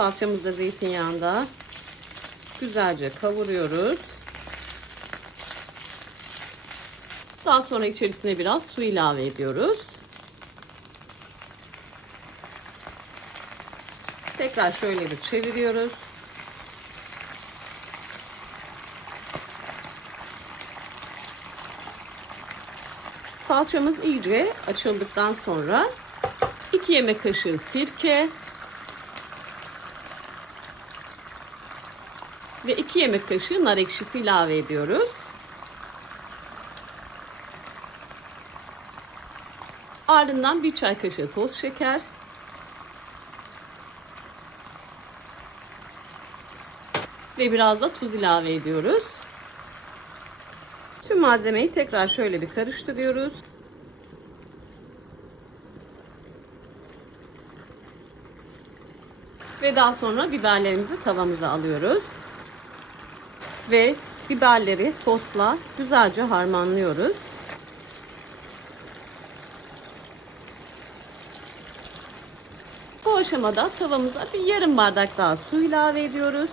Salçamızı da zeytinyağında güzelce kavuruyoruz. Daha sonra içerisine biraz su ilave ediyoruz. Tekrar şöyle bir çeviriyoruz. Salçamız iyice açıldıktan sonra 2 yemek kaşığı sirke ve 2 yemek kaşığı nar ekşisi ilave ediyoruz. Ardından bir çay kaşığı toz şeker ve biraz da tuz ilave ediyoruz. Tüm malzemeyi tekrar şöyle bir karıştırıyoruz. Ve daha sonra biberlerimizi tavamıza alıyoruz. Ve biberleri sosla güzelce harmanlıyoruz. Bu aşamada tavamıza bir yarım bardak daha su ilave ediyoruz.